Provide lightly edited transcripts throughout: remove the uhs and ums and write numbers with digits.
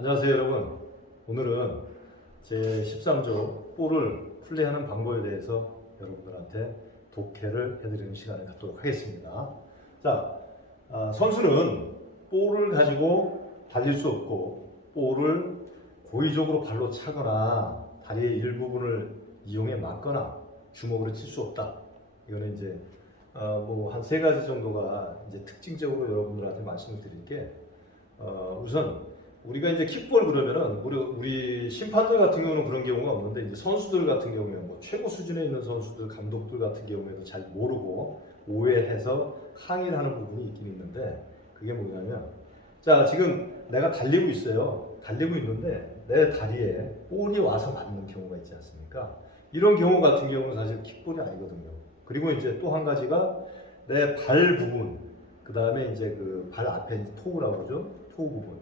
안녕하세요 여러분. 오늘은 제 13조 볼을 플레이하는 방법에 대해서 여러분들한테 독해를 해드리는 시간을 갖도록 하겠습니다. 자, 선수는 볼을 가지고 달릴 수 없고 볼을 고의적으로 발로 차거나 다리의 일부분을 이용해 맞거나 주먹으로 칠 수 없다. 이거는 이제 뭐 한 세 가지 정도가 이제 특징적으로 여러분들한테 말씀을 드릴 게 우선 우리가 이제 킥볼 그러면은 우리 심판들 같은 경우는 그런 경우가 없는데 이제 선수들 같은 경우에 뭐 최고 수준에 있는 선수들 감독들 같은 경우에도 잘 모르고 오해해서 항의를 하는 부분이 있긴 있는데 그게 뭐냐면 자 지금 내가 달리고 있어요. 달리고 있는데 내 다리에 볼이 와서 맞는 경우가 있지 않습니까? 이런 경우 같은 경우는 사실 킥볼이 아니거든요. 그리고 이제 또 한 가지가 내 발 부분 그 다음에 이제 그 발 앞에 토우라고 그러죠. 토우 부분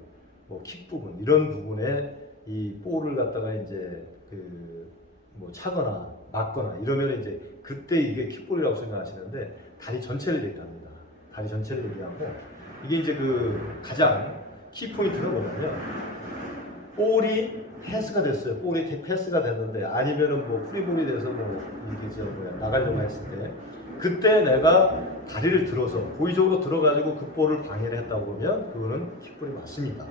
뭐 킥 부분 이런 부분에 이 볼을 갖다가 이제 그 뭐 차거나 맞거나 이러면 이제 그때 이게 킥볼이라고 생각하시는데 다리 전체를 얘기합니다. 다리 전체를 얘기하고 이게 이제 그 가장 키 포인트는 뭐냐면 볼이 패스가 됐어요. 볼이 패스가 됐는데 아니면은 뭐 프리볼이 돼서 뭐 이게 저 뭐야 나가려고 했을 때 그때 내가 다리를 들어서 고의적으로 들어가지고 그 볼을 방해를 했다고 보면 그거는 킥볼이 맞습니다.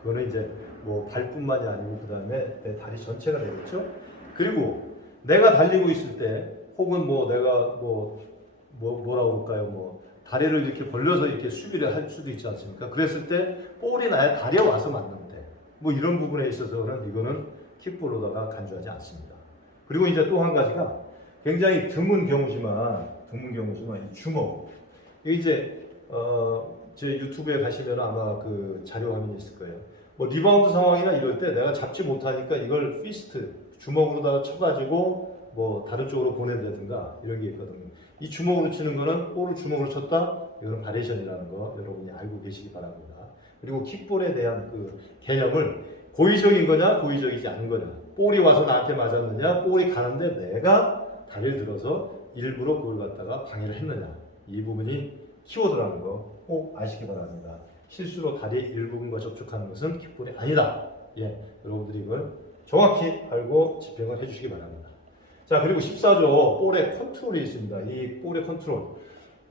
그거는 이제 뭐 발뿐만이 아니고 그 다음에 내 다리 전체가 되겠죠. 그리고 내가 달리고 있을 때 혹은 뭐 내가 뭐라고 그럴까요? 뭐 다리를 이렇게 벌려서 이렇게 수비를 할 수도 있지 않습니까? 그랬을 때 볼이 나의 다리에 와서 맞는데 뭐 이런 부분에 있어서는 이거는 킥볼로다가 간주하지 않습니다. 그리고 이제 또 한 가지가 굉장히 드문 경우지만 이 주먹. 이게 제 유튜브에 가시면 아마 그 자료 화면이 있을 거예요. 뭐 리바운드 상황이나 이럴 때 내가 잡지 못하니까 이걸 피스트 주먹으로다가 쳐가지고 뭐 다른 쪽으로 보낸다든가 이런 게 있거든요. 이 주먹으로 치는 거는 볼을 주먹으로 쳤다. 이거는 바리에이션이라는 거 여러분이 알고 계시기 바랍니다. 그리고 킥볼에 대한 그 개념을 고의적인 거냐 고의적이지 않은 거냐. 볼이 와서 나한테 맞았느냐 볼이 가는데 내가 다리를 들어서 일부러 그걸 갖다가 방해를 했느냐. 이 부분이 키워드라는 거 꼭 아시기 바랍니다. 실수로 다리 일부분과 접촉하는 것은 킥볼이 아니다. 예, 여러분들이 이걸 정확히 알고 집행을 해주시기 바랍니다. 자, 그리고 14조 볼의 컨트롤이 있습니다. 이 볼의 컨트롤.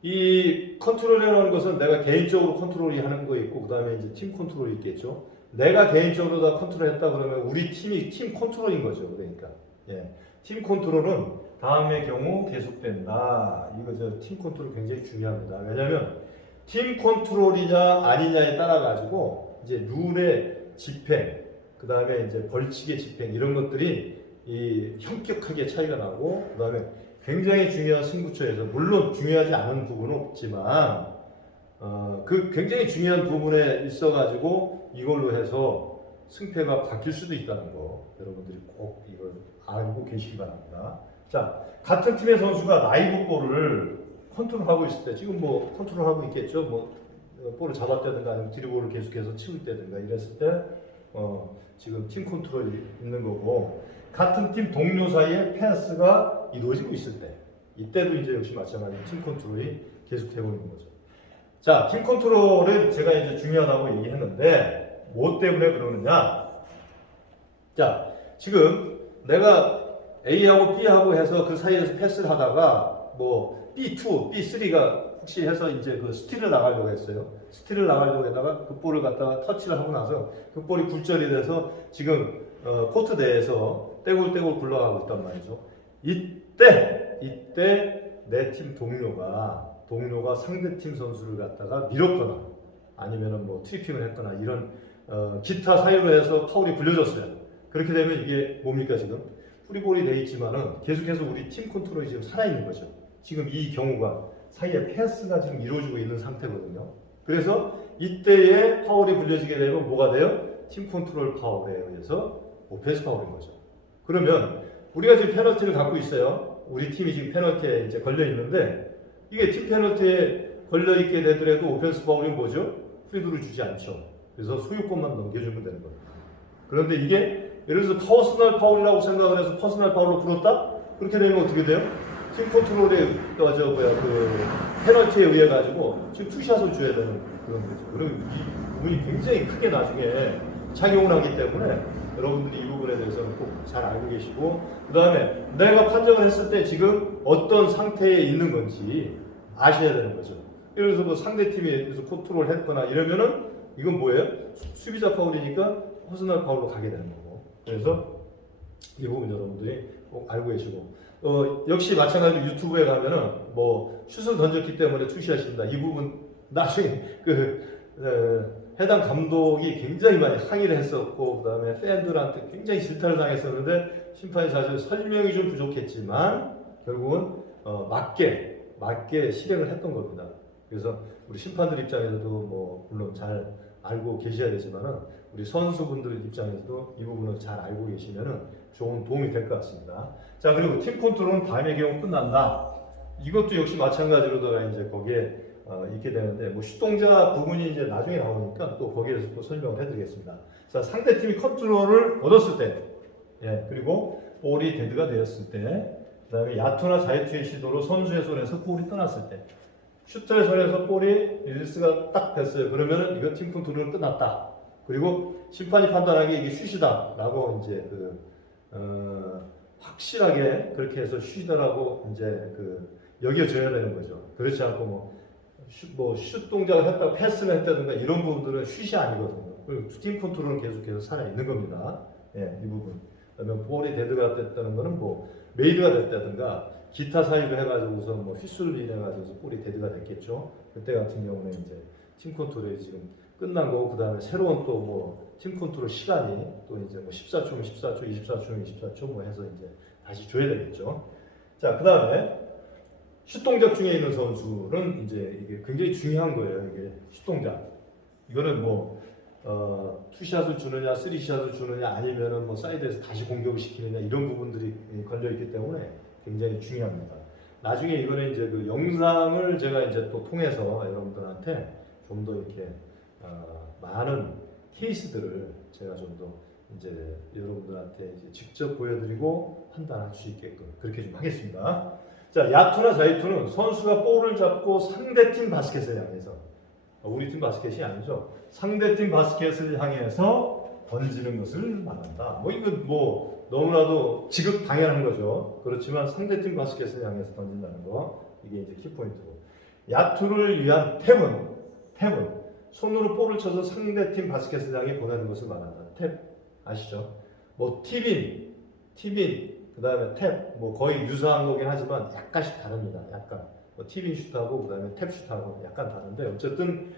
이 컨트롤이라는 것은 내가 개인적으로 컨트롤이 하는 거 있고 그 다음에 이제 팀 컨트롤이 있겠죠. 내가 개인적으로 다 컨트롤했다 그러면 우리 팀이 팀 컨트롤인 거죠. 그러니까 예, 팀 컨트롤은 다음의 경우 계속된다. 이거 팀 컨트롤 굉장히 중요합니다. 왜냐하면 팀 컨트롤이냐 아니냐에 따라 가지고 이제 룰의 집행, 그 다음에 이제 벌칙의 집행 이런 것들이 이 현격하게 차이가 나고 그 다음에 굉장히 중요한 승부처에서 물론 중요하지 않은 부분은 없지만 그 굉장히 중요한 부분에 있어 가지고 이걸로 해서 승패가 바뀔 수도 있다는 거 여러분들이 꼭 이걸 알고 계시기 바랍니다. 자, 같은 팀의 선수가 라이브 볼을 컨트롤하고 있을 때 지금 뭐 컨트롤하고 있겠죠. 뭐 볼을 잡았다든가 아니면 드리블을 계속해서 치울 때든가 이랬을 때 지금 팀 컨트롤이 있는 거고 같은 팀 동료 사이에 패스가 이루어지고 있을 때 이때도 이제 역시 마찬가지로 팀 컨트롤이 계속되고 있는 거죠. 자, 팀 컨트롤은 제가 이제 중요하다고 얘기했는데 뭐 때문에 그러느냐? 자, 지금 내가 A하고 B하고 해서 그 사이에서 패스를 하다가 뭐 B2, B3가 혹시 해서 이제 그 스틸을 나가려고 했어요. 스틸을 나가려고 하다가 그 볼을 갖다가 터치를 하고 나서 그 볼이 굴절이 돼서 지금 코트 내에서 떼굴떼굴 굴러가고 있단 말이죠. 이때 내 팀 동료가 상대팀 선수를 갖다가 밀었거나 아니면은 뭐 트리핑을 했거나 이런 기타 사유로 해서 파울이 불려졌어요. 그렇게 되면 이게 뭡니까 지금? 프리볼이 돼 있지만은 계속해서 우리 팀 컨트롤이 지금 살아있는 거죠. 지금 이 경우가 사이에 패스가 지금 이루어지고 있는 상태거든요. 그래서 이때에 파울이 불려지게 되면 뭐가 돼요? 팀 컨트롤 파울에 의해서 오펜스 파울인 거죠. 그러면 우리가 지금 페널티를 갖고 있어요. 우리 팀이 지금 페널티에 이제 걸려 있는데 이게 팀 페널티에 걸려 있게 되더라도 오펜스 파울이 뭐죠? 프리드를 주지 않죠. 그래서 소유권만 넘겨주면 되는 겁니다. 그런데 이게 예를 들어서 퍼스널 파울이라고 생각을 해서 퍼스널 파울로 풀었다? 그렇게 되면 어떻게 돼요? 팀 컨트롤의 그 페널티에 의해 가지고 지금 투샷을 줘야 되는 그런 거죠. 그리고 이 부분이 굉장히 크게 나중에 작용을 하기 때문에 여러분들이 이 부분에 대해서는 꼭 잘 알고 계시고, 그 다음에 내가 판정을 했을 때 지금 어떤 상태에 있는 건지 아셔야 되는 거죠. 예를 들어서 뭐 상대팀이 컨트롤 했거나 이러면은 이건 뭐예요? 수비자 파울이니까 허스널 파울로 가게 되는 거고. 그래서 이 부분 여러분들이 꼭 알고 계시고, 역시 마찬가지로 유튜브에 가면은 뭐 슛을 던졌기 때문에 투시하신다. 이 부분 나중에 해당 감독이 굉장히 많이 항의를 했었고, 그 다음에 팬들한테 굉장히 질타를 당했었는데, 심판이 사실 설명이 좀 부족했지만 결국은 맞게 실행을 했던 겁니다. 그래서 우리 심판들 입장에서도 뭐 물론 잘 알고 계셔야 되지만은, 우리 선수분들 입장에서도 이 부분을 잘 알고 계시면은 좋은 도움이 될 것 같습니다. 자, 그리고 팀 컨트롤은 밤의 경우 끝난다. 이것도 역시 마찬가지로다가 이제 거기에 있게 되는데, 뭐 슛동작 부분이 이제 나중에 나오니까 또 거기에서 또 설명을 해드리겠습니다. 자, 상대팀이 컨트롤을 얻었을 때, 예, 그리고 볼이 데드가 되었을 때, 그다음에 야투나 자유투의 시도로 선수의 손에서 볼이 떠났을 때, 슈터의 손에서 볼이 릴리스가 딱 됐어요. 그러면은 이거 팀 컨트롤은 끝났다. 그리고 심판이 판단하기에 이게 슛이다라고 이제 확실하게 그렇게 해서 슛이다라고 이제 여겨져야 되는 거죠. 그렇지 않고 슛 동작을 했다고 패스를 했다든가 이런 부분들은 슛이 아니거든요. 그리고 팀 컨트롤은 계속해서 살아 있는 겁니다. 예, 이 부분. 그다음에 볼이 데드가 됐다는 거는 뭐 메이드가 됐다든가 기타 사유로 해가지고서 뭐 휘슬로 인해가지고 볼이 데드가 됐겠죠. 그때 같은 경우는 이제 팀 컨트롤이 지금 끝난 거고, 그다음에 새로운 또 뭐 팀 컨트롤 시간이 또 이제 뭐 14초면 14초, 24초면 24초 뭐 해서 이제 다시 줘야 되겠죠. 자, 그다음에 슛 동작 중에 있는 선수는 이제 이게 굉장히 중요한 거예요. 이게 슛 동작. 이거는 뭐 투샷을 주느냐, 쓰리샷을 주느냐, 아니면은 뭐 사이드에서 다시 공격을 시키느냐, 이런 부분들이 걸려 있기 때문에 굉장히 중요합니다. 나중에 이거는 이제 그 영상을 제가 이제 또 통해서 여러분들한테 좀 더 이렇게 많은 케이스들을 제가 좀 더 이제 여러분들한테 이제 직접 보여드리고 판단할 수 있게끔 그렇게 좀 하겠습니다. 자, 야투나 자유투는 선수가 볼을 잡고 상대팀 바스켓을 향해서, 우리 팀 바스켓이 아니죠. 상대팀 바스켓을 향해서 던지는 것을 말한다. 뭐 이건 뭐 너무나도 지극 당연한 거죠. 그렇지만 상대팀 바스켓을 향해서 던진다는 거, 이게 이제 키포인트고, 야투를 위한 탭은 손으로 볼을 쳐서 상대팀 바스켓을 향해 보내는 것을 말한다. 탭 아시죠? 뭐 팁인, 그 다음에 탭, 뭐 거의 유사한 거긴 하지만 약간씩 다릅니다. 약간 뭐 팁인 슛하고 그 다음에 탭 슛하고 약간 다른데, 어쨌든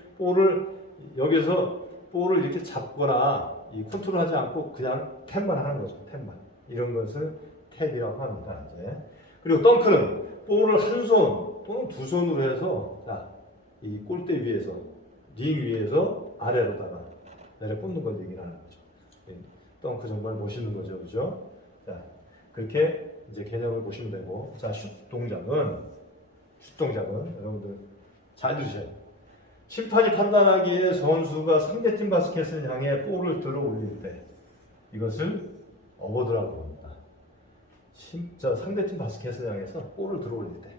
여기서 볼을 이렇게 잡거나 이 컨트롤하지 않고 그냥 탭만 하는 거죠. 탭만. 이런 것을 탭이라고 합니다. 이제. 그리고 덩크는 볼을 한 손 또는 두 손으로 해서, 자, 이 골대 위에서, 링 위에서 아래로다가 내려 꽂는 걸 얘기를 하는 거죠. 덩크 정말 멋있는 거죠. 그죠? 자, 그렇게 이제 개념을 보시면 되고, 자, 슛 동작은 여러분들 잘 들으셔야 돼요. 심판이 판단하기에 선수가 상대팀 바스켓을 향해 볼을 들어 올릴 때, 이것을 어버드라고 합니다. 자, 상대팀 바스켓을 향해서 볼을 들어 올릴 때,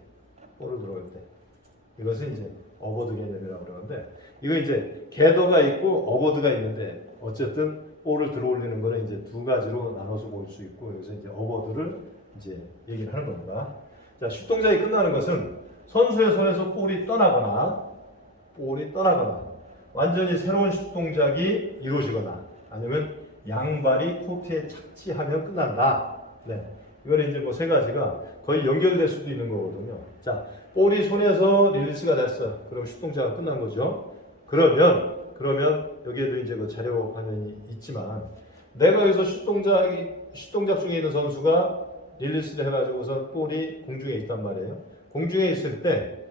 이것을 이제 어버드 개념이라고 그러는데, 이거 이제 게더가 있고 어버드가 있는데, 어쨌든 볼을 들어 올리는 거는 이제 두 가지로 나눠서 볼 수 있고, 여기서 이제 어버드를 이제 얘기를 하는 겁니다. 자, 슛 동작이 끝나는 것은 선수의 손에서 볼이 떠나거나 완전히 새로운 슛 동작이 이루어지거나, 아니면 양발이 코트에 착지하면 끝난다. 네, 이거는 이제 뭐 세 가지가 거의 연결될 수도 있는 거거든요. 자, 볼이 손에서 릴리스가 됐어. 그럼 슛 동작은 끝난 거죠. 그러면 여기에도 이제 그 자료 화면이 있지만, 내가 여기서 슛 동작 중에 있는 선수가 릴리스를 해가지고서 볼이 공중에 있단 말이에요. 공중에 있을 때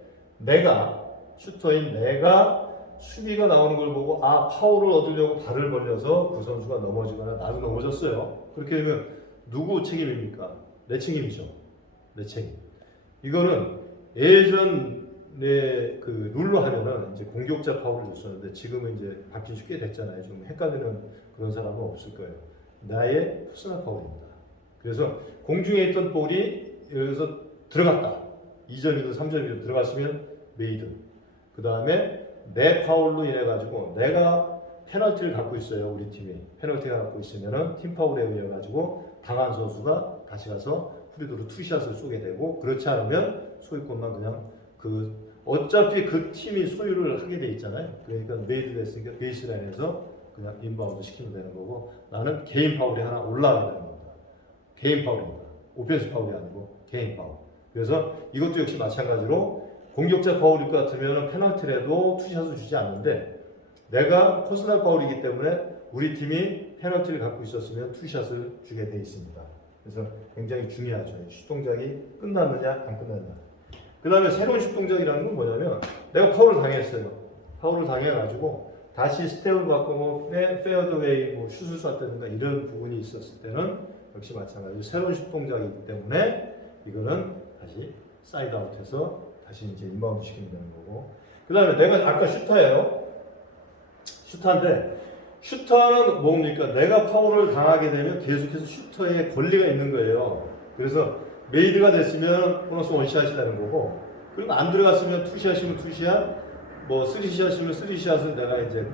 슈터인 내가 수비가 나오는 걸 보고 파울을 얻으려고 발을 벌려서 그 선수가 넘어지거나 나도 넘어졌어요. 그렇게 되면 누구 책임입니까? 내 책임이죠. 내 책임. 이거는 예전에 그 룰로 하면은 이제 공격자 파울을 줬었는데, 지금은 이제 바뀐 지 꽤 됐잖아요. 좀 헷갈리는 그런 사람은 없을 거예요. 나의 퍼스널 파울입니다. 그래서 공중에 있던 볼이 여기서 들어갔다. 2점이든 3점이든 들어갔으면 메이드. 그 다음에 내 파울로 인해 가지고 내가 페널티를 갖고 있어요. 우리 팀이 페널티가 갖고 있으면은 팀 파울에 의해 가지고 당한 선수가 다시 가서 프리드로 투샷을 쏘게 되고, 그렇지 않으면 소유권만 그냥 어차피 그 팀이 소유를 하게 돼 있잖아요. 그러니까 메이드 됐으니까 베이스라인에서 그냥 인바운드 시키면 되는 거고, 나는 개인 파울이 하나 올라가야 되는 겁니다. 개인 파울입니다. 오펜스 파울이 아니고 개인 파울. 그래서 이것도 역시 마찬가지로 공격자 파울일 것 같으면 페널티라도 투샷을 주지 않는데, 내가 퍼스널 파울이기 때문에 우리 팀이 페널티를 갖고 있었으면 투샷을 주게 돼 있습니다. 그래서 굉장히 중요하죠. 슛 동작이 끝났느냐 안 끝났느냐. 그 다음에 새로운 슛 동작이라는 건 뭐냐면, 내가 파울을 당했어요. 파울을 당해가지고 다시 스텝을 바꾸고 페어드웨이 슛을 쐈다든가 이런 부분이 있었을 때는 역시 마찬가지로 새로운 슛 동작이기 때문에 이거는 다시 사이드 아웃해서 다시 이제 인바운드 시키면 되는 거고. 그 다음에 내가 아까 슈터예요. 슈터인데, 슈터는 뭡니까? 내가 파울을 당하게 되면 계속해서 슈터에 권리가 있는 거예요. 그래서 메이드가 됐으면 보너스 원샷이 되는 거고, 그리고 안 들어갔으면 투샷이면 투샷, 뭐 쓰리샷이면 쓰리샷은 내가 이제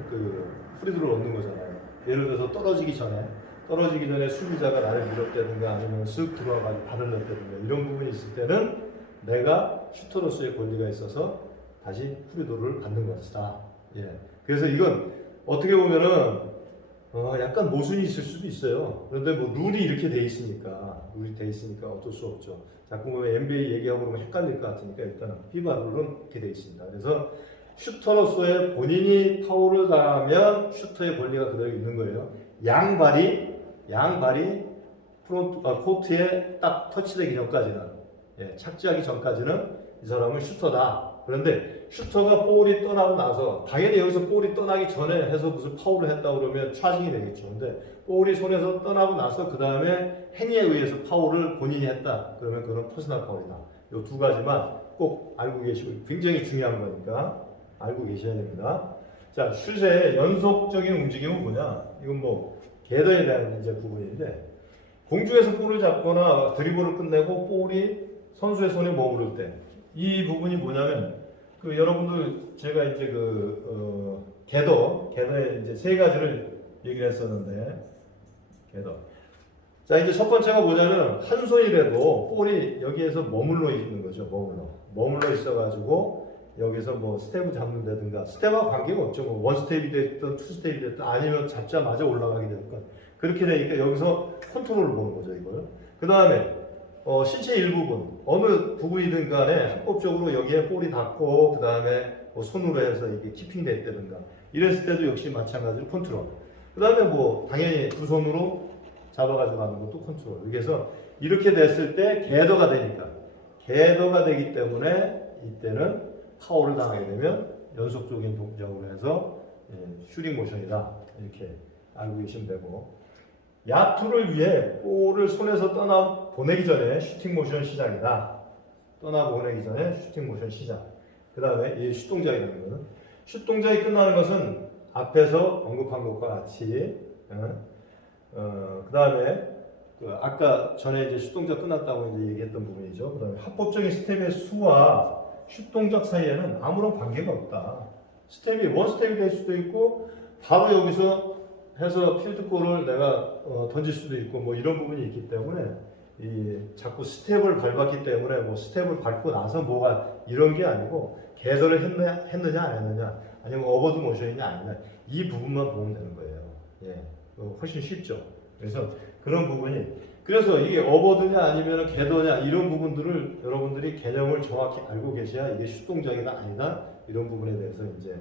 프리드를 얻는 거잖아요. 예를 들어서 떨어지기 전에 수비자가 나를 밀었다든가 아니면 쓱 들어와가지고 받으렸다든가 이런 부분이 있을 때는 내가 슈터로서의 권리가 있어서 다시 프리드를 받는 것이다. 예. 그래서 이건 어떻게 보면은 약간 모순이 있을 수도 있어요. 그런데 뭐 룰이 이렇게 돼 있으니까 어쩔 수 없죠. 자꾸 뭐 NBA 얘기하고 그러면 헷갈릴 것 같으니까 일단 피바 룰은 이렇게 돼 있습니다. 그래서 슈터로서의 본인이 파울을 당하면 슈터의 권리가 그대로 있는 거예요. 양발이 코트에 딱 터치되기 전까지는, 착지하기 전까지는 이 사람은 슈터다. 그런데 슈터가 볼이 떠나고 나서, 당연히 여기서 볼이 떠나기 전에 해서 무슨 파울을 했다 그러면 차징이 되겠죠. 근데 볼이 손에서 떠나고 나서 그 다음에 행위에 의해서 파울을 본인이 했다. 그러면 그건 퍼스널 파울이다. 이 두 가지만 꼭 알고 계시고, 굉장히 중요한 거니까 알고 계셔야 됩니다. 자, 슛의 연속적인 움직임은 뭐냐? 이건 뭐 게더에 대한 이제 부분인데, 공중에서 볼을 잡거나 드리블을 끝내고 볼이 선수의 손에 머무를 때, 이 부분이 뭐냐면, 여러분들 제가 이제 게더의 이제 세 가지를 얘기를 했었는데, 게더. 자, 이제 첫 번째가 뭐냐면, 한 손이라도 볼이 여기에서 머물러 있는 거죠. 머물러 있어가지고 여기서 뭐 스텝을 잡는다든가, 스텝하고 관계가 없죠. 뭐 원 스텝이 됐든 투 스텝이 됐든 아니면 잡자마자 올라가게 되니까, 그렇게 되니까 여기서 컨트롤을 보는 거죠, 이걸. 그 다음에 신체 일부분, 어느 부분이든 간에 합법적으로 여기에 볼이 닿고, 그 다음에 뭐 손으로 해서 이게 키핑 됐다든가 이랬을 때도 역시 마찬가지로 컨트롤. 그 다음에 뭐 당연히 두 손으로 잡아가지고 하는 것도 컨트롤. 그래서 이렇게 됐을 때 게더가 되기 때문에 이때는 파울을 당하게 되면 연속적인 동작으로 해서 슈팅 모션이다. 이렇게 알고 계시면 되고, 야투를 위해 볼을 손에서 떠나보내기 전에 슈팅 모션 시작이다. 떠나보내기 전에 슈팅 모션 시작. 그 다음에 이 슛 동작이라는 거는, 슛 동작이 끝나는 것은 앞에서 언급한 것과 같이, 그 다음에 아까 전에 이제 슛 동작 끝났다고 이제 얘기했던 부분이죠. 그 다음에 합법적인 스텝의 수와 슛 동작 사이에는 아무런 관계가 없다. 스텝이 원 스텝이 될 수도 있고, 바로 여기서 해서 필드골을 내가 던질 수도 있고, 뭐 이런 부분이 있기 때문에, 자꾸 스텝을 밟았기 때문에 뭐 스텝을 밟고 나서 뭐가 이런 게 아니고, 게더를 했느냐 안 했느냐, 아니면 어버드 모션이냐 아니냐, 이 부분만 보면 되는 거예요. 훨씬 쉽죠. 그래서 그런 부분이, 그래서 이게 어버드냐 아니면 게더냐 이런 부분들을 여러분들이 개념을 정확히 알고 계셔야 이게 슛 동작이다 아니다 이런 부분에 대해서 이제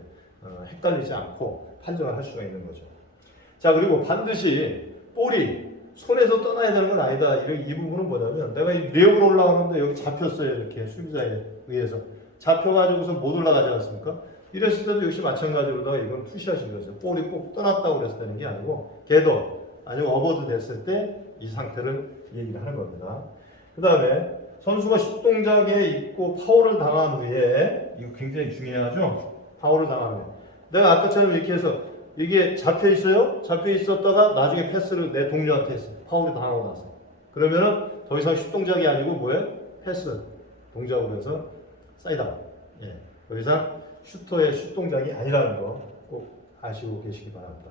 헷갈리지 않고 판정을 할 수가 있는 거죠. 자, 그리고 반드시 볼이 손에서 떠나야 되는 건 아니다. 이 부분은 뭐냐면, 내가 이 레오로 올라가는데 여기 잡혔어요. 이렇게 수비자에 의해서 잡혀가지고서 못 올라가지 않습니까? 이랬을 때도 역시 마찬가지로 이건 푸시하신 거죠. 볼이 꼭 떠났다고 그랬을 때는 게 아니고, 게더 아니면 어버드 됐을 때 이 상태를 얘기를 하는 겁니다. 그 다음에 선수가 슛 동작에 있고 파울을 당한 후에, 이거 굉장히 중요하죠. 파울을 당한 후에 내가 아까처럼 이렇게 해서 이게 잡혀 있어요. 잡혀 있었다가 나중에 패스를 내 동료한테 했어. 파울이 당하고 나서. 그러면은 더 이상 슛 동작이 아니고 뭐예요? 패스 동작으로 해서 사이드 아웃. 더 이상 슈터의 슛 동작이 아니라는 거 꼭 아시고 계시기 바랍니다.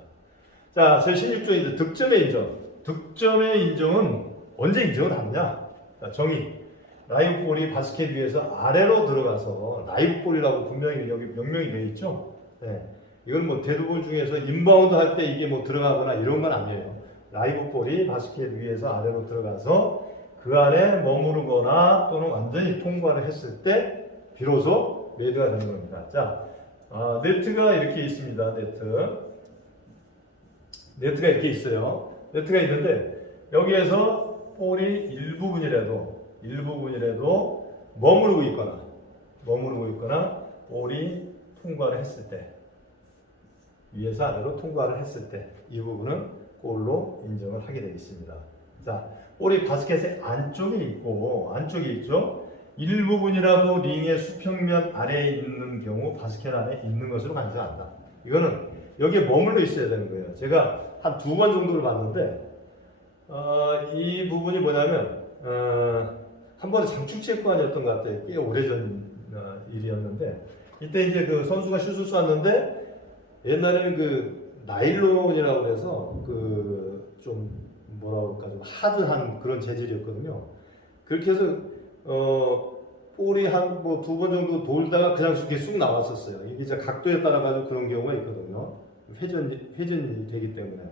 자, 제 16조인데 득점의 인정. 득점의 인정은 언제 인정을 하느냐? 자, 정의. 라이브 볼이 바스켓 위에서 아래로 들어가서 라이브 볼이라고 분명히 여기 명명이 되어 있죠. 네. 이건 뭐 대부분 중에서 인바운드 할 때 이게 뭐 들어가거나 이런 건 아니에요. 라이브 볼이 바스켓 위에서 아래로 들어가서 그 안에 머무르거나 또는 완전히 통과를 했을 때 비로소 메이드가 되는 겁니다. 자, 네트가 이렇게 있습니다. 네트가 이렇게 있어요. 네트가 있는데 여기에서 볼이 일부분이라도 머무르고 있거나 볼이 통과를 했을 때 위에서 아래로 통과를 했을 때 이 부분은 골로 인정을 하게 되어 있습니다. 자, 볼이 바스켓의 안쪽에 있죠. 일부분이라도 링의 수평면 아래에 있는 경우 바스켓 안에 있는 것으로 간주한다. 이거는 여기에 머물러 있어야 되는 거예요. 제가 한 2번 정도를 봤는데 이 부분이 뭐냐면 한 번에 장충체육관이었던 것 같아요. 꽤 오래전 일이었는데 이때 이제 그 선수가 슛을 쐈는데 옛날에는 그 나일론이라고 해서 그 좀 뭐라 그럴까 좀 하드한 그런 재질이었거든요. 그렇게 해서 볼이 한 뭐 2번 정도 돌다가 그냥 이렇게 쑥 나왔었어요. 이게 이제 각도에 따라 가지고 그런 경우가 있거든요. 회전이 되기 때문에.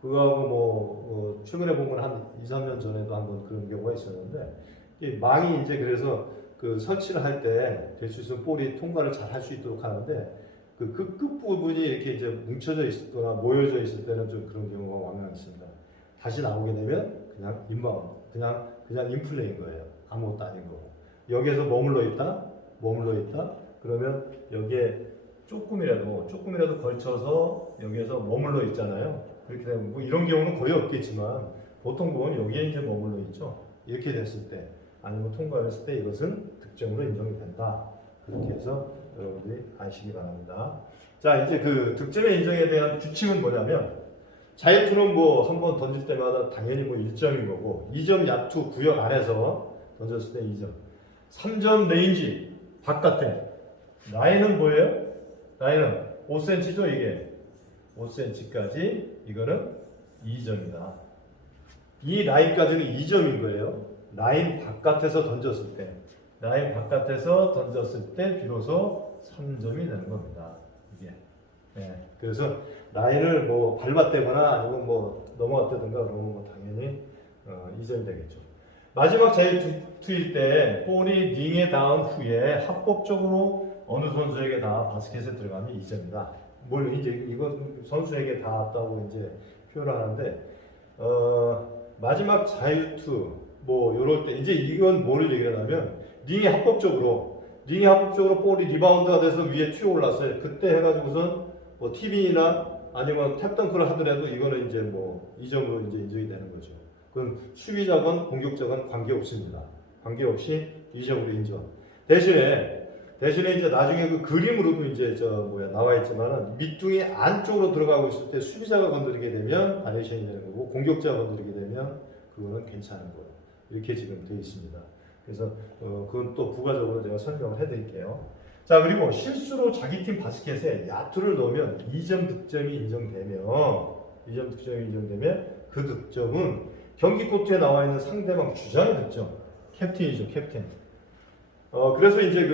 그거하고 최근에 보면 한 2, 3년 전에도 한번 그런 경우가 있었는데 이 망이 이제 그래서 그 설치를 할 때 될 수 있으면 볼이 통과를 잘 할 수 있도록 하는데 그 끝부분이 이렇게 이제 뭉쳐져 있거나 모여져 있을 때는 좀 그런 경우가 왕왕 있습니다. 다시 나오게 되면 그냥 인바운드, 그냥 인플레이인 거예요. 아무것도 아닌 거고. 여기에서 머물러 있다. 그러면 여기에 조금이라도 걸쳐서 여기에서 머물러 있잖아요. 그렇게 되면 뭐 이런 경우는 거의 없겠지만 보통 보면 여기에 이제 머물러 있죠. 이렇게 됐을 때 아니면 통과했을 때 이것은 득점으로 인정이 된다. 그렇게 해서 여러분들이 아시기 바랍니다. 자, 이제 그 득점의 인정에 대한 규칙은 뭐냐면 자유투는 뭐 한 번 던질 때마다 당연히 뭐 1점인 거고 2점 야투 구역 안에서 던졌을 때 2점 3점 레인지 바깥에 라인은 뭐예요? 라인은 5cm죠 이게 5cm까지 이거는 2점이다. 이 라인까지는 2점인 거예요. 라인 바깥에서 던졌을 때 비로소 3점이 되는 겁니다. 이게. 네. 그래서 라인을 뭐 밟았다거나 아니면 뭐 넘어갔다든가 그러면 뭐 당연히 2점이 되겠죠. 마지막 자유투일 때 볼이 링에 닿은 후에 합법적으로 어느 선수에게 다 바스켓에 들어가면 2점이다. 물론 이제 이건 선수에게 닿았다고 이제 표현하는데 마지막 자유투 뭐 요럴 때 이제 이건 뭐를 얘기하냐면 링이 합법적으로 볼이 리바운드가 돼서 위에 튀어 올랐어요. 그때 해가지고선 뭐 TV나 아니면 탭덩크를 하더라도 이거는 이제 뭐 2점으로 이제 인정이 되는 거죠. 그건 수비자건 공격자건 관계없습니다. 관계없이 2점으로 인정. 대신에 이제 나중에 그 그림으로도 이제 나와 있지만은 밑둥이 안쪽으로 들어가고 있을 때 수비자가 건드리게 되면 바이레이션이 되는 거고 공격자가 건드리게 되면 그거는 괜찮은 거예요. 이렇게 지금 되어 있습니다. 그래서 그건 또 부가적으로 제가 설명을 해드릴게요. 자, 그리고 실수로 자기 팀 바스켓에 야투를 넣으면 2점 득점이 인정되면 그 득점은 경기 코트에 나와 있는 상대방 주장의 득점, 캡틴이죠, 캡틴. 그래서 이제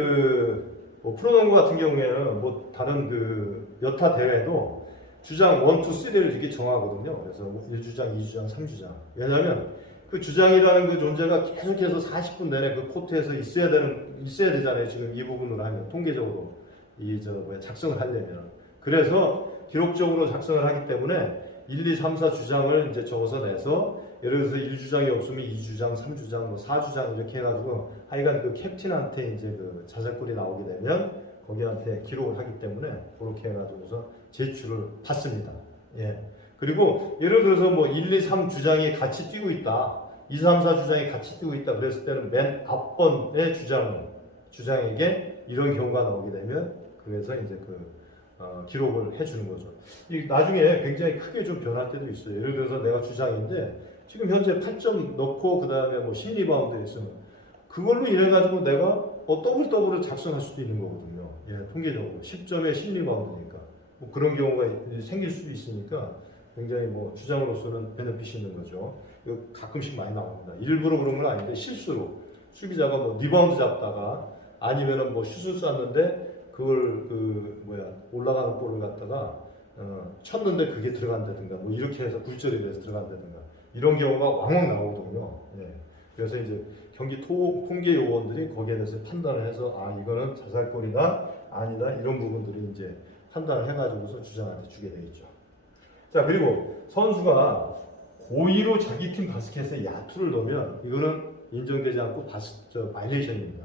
뭐 프로농구 같은 경우에는 뭐 다른 그 여타 대회도 주장 1, 2, 3를 이렇게 정하거든요. 그래서 1주장, 2주장, 3주장. 왜냐하면 그 주장이라는 그 존재가 계속해서 40분 내내 그 코트에서 있어야 되잖아요. 지금 이 부분으로 하면 통계적으로 작성을 하려면. 그래서 기록적으로 작성을 하기 때문에 1, 2, 3, 4 주장을 이제 적어서 내서 예를 들어서 1주장이 없으면 2주장, 3주장, 뭐 4주장 이렇게 해가지고 하여간 그 캡틴한테 이제 그 자작골이 나오게 되면 거기한테 기록을 하기 때문에 그렇게 해가지고서 제출을 받습니다. 예. 그리고 예를 들어서 뭐 1, 2, 3 주장이 같이 뛰고 있다. 2, 3, 4 주장이 같이 뛰고 있다. 그랬을 때는 맨 앞번의 주장에게 이런 경우가 나오게 되면 그래서 이제 기록을 해주는 거죠. 나중에 굉장히 크게 좀 변할 때도 있어요. 예를 들어서 내가 주장인데 지금 현재 8점 넣고 그 다음에 뭐 10리바운드 있으면 그걸로 인해 가지고 내가 더블을 작성할 수도 있는 거거든요. 예, 통계적으로 10점에 10리바운드니까 뭐 그런 경우가 생길 수도 있으니까 굉장히 뭐 주장으로서는 베네핏이 있는 거죠. 이거 가끔씩 많이 나옵니다. 일부러 그런 건 아닌데 실수로 수비자가 뭐 리바운드 잡다가 아니면은 뭐 슛을 쐈는데 그걸 올라가는 볼을 갖다가 쳤는데 그게 들어간다든가 뭐 이렇게 해서 굴절이 돼서 들어간다든가 이런 경우가 왕왕 나오거든요. 예. 그래서 이제 경기 통계 요원들이 거기에 대해서 판단을 해서 아 이거는 자살골이다 아니다 이런 부분들이 이제 판단을 해가지고서 주장한테 주게 되겠죠. 자 그리고 선수가 고의로 자기 팀 바스켓에 야투를 넣으면 이거는 인정되지 않고 바이레이션입니다.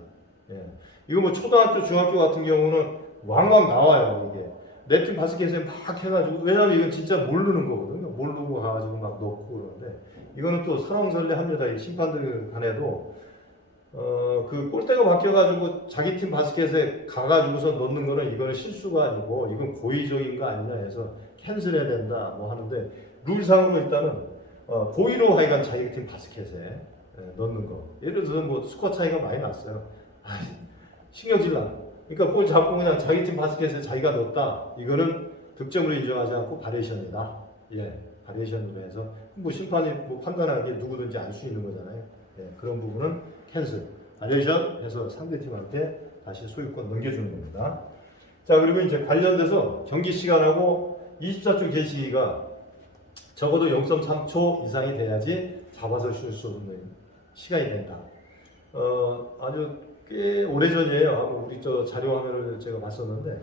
예. 이거 뭐 초등학교, 중학교 같은 경우는 왕왕 나와요 이게. 내 팀 바스켓에 막 해가지고 왜냐면 이건 진짜 모르는 거거든요. 모르고 가가지고 막 넣고 그러는데 이거는 또 설왕설래합니다. 이 심판들 간에도 그 골대가 바뀌어가지고 자기 팀 바스켓에 가가지고서 넣는 거는 이거는 실수가 아니고 이건 고의적인 거 아니냐 해서 캔슬해야 된다 뭐 하는데 룰상으로 일단은 고의로 하여간 자기 팀 바스켓에 넣는 거. 예를 들어서 뭐 스코어 차이가 많이 났어요. 신경질 나. 그러니까 볼 잡고 그냥 자기 팀 바스켓에 자기가 넣었다. 이거는 득점으로 인정하지 않고 바리에이션이다. 예, 바리에이션으로 해서 뭐 심판이 뭐 판단하기에 누구든지 알 수 있는 거잖아요. 예, 그런 부분은 캔슬, 바리에이션 해서 상대팀한테 다시 소유권 넘겨주는 겁니다. 자 그리고 이제 관련돼서 경기 시간하고 24초 개시기가 적어도 0.3초 이상이 돼야지 잡아서 쉴 수 없는 시간이 된다. 아주 꽤 오래전이에요. 우리 저 자료 화면을 제가 봤었는데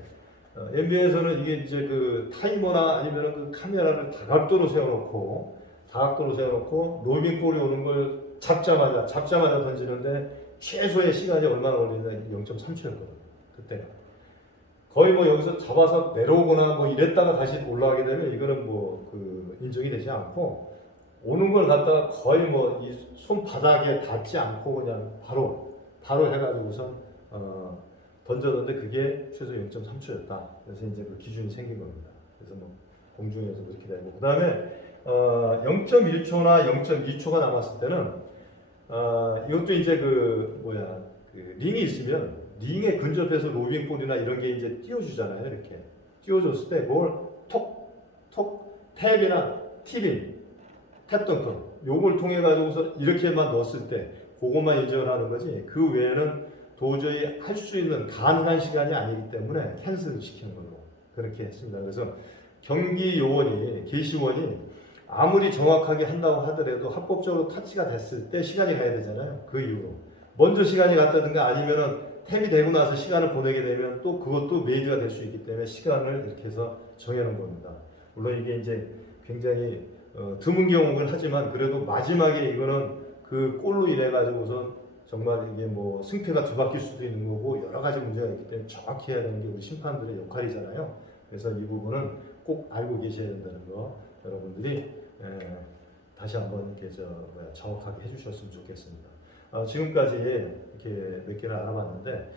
NBA에서는 이게 이제 그 타이머나 아니면 그 카메라를 다각도로 세워놓고 로빙 볼이 오는 걸 잡자마자 던지는데 최소의 시간이 얼마나 걸리냐 0.3초였거든요. 그때가 거의 뭐 여기서 잡아서 내려오거나 뭐 이랬다가 다시 올라가게 되면 이거는 뭐 그 인정이 되지 않고 오는 걸 갖다가 거의 뭐 이 손바닥에 닿지 않고 그냥 바로 해가지고선 던졌는데 그게 최소 0.3초였다. 그래서 이제 그 기준이 생긴 겁니다. 그래서 뭐 공중에서 그렇게 되고 그 다음에 0.1초나 0.2초가 남았을 때는 이것도 이제 그 링이 있으면 링에 근접해서 로빙볼이나 이런 게 이제 띄워주잖아요. 이렇게 띄워줬을 때 그걸 톡 탭이나 팁인 탭덩크 요걸 통해 가지고서 이렇게만 넣었을 때 그것만 인정을 하는 거지 그 외에는 도저히 할 수 있는 가능한 시간이 아니기 때문에 캔슬을 시키는 걸로 그렇게 했습니다. 그래서 경기 요원이 게시원이 아무리 정확하게 한다고 하더라도 합법적으로 타치가 됐을 때 시간이 가야 되잖아요. 그 이후로 먼저 시간이 갔다든가 아니면은 탭이 되고 나서 시간을 보내게 되면 또 그것도 메이드가 될 수 있기 때문에 시간을 이렇게 해서 정해놓은 겁니다. 물론 이게 이제 굉장히 드문 경우긴 하지만 그래도 마지막에 이거는 그 골로 인해 가지고선 정말 이게 뭐 승패가 뒤바뀔 수도 있는 거고 여러 가지 문제가 있기 때문에 정확히 해야 되는 게 우리 심판들의 역할이잖아요. 그래서 이 부분은 꼭 알고 계셔야 된다는 거 여러분들이 다시 한번 이렇게 정확하게 해주셨으면 좋겠습니다. 지금까지 이렇게 몇 개를 알아봤는데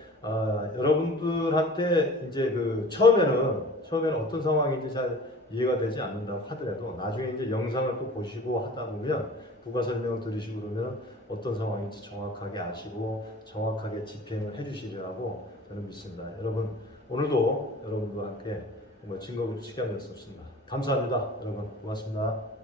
여러분들한테 이제 처음에는 어떤 상황인지 잘 이해가 되지 않는다고 하더라도 나중에 이제 영상을 또 보시고 하다 보면 부가 설명을 들으시고 그러면 어떤 상황인지 정확하게 아시고 정확하게 집행을 해주시리라고 저는 믿습니다. 여러분 오늘도 여러분들과 함께 정말 즐거운 시간이었습니다. 감사합니다. 여러분 고맙습니다.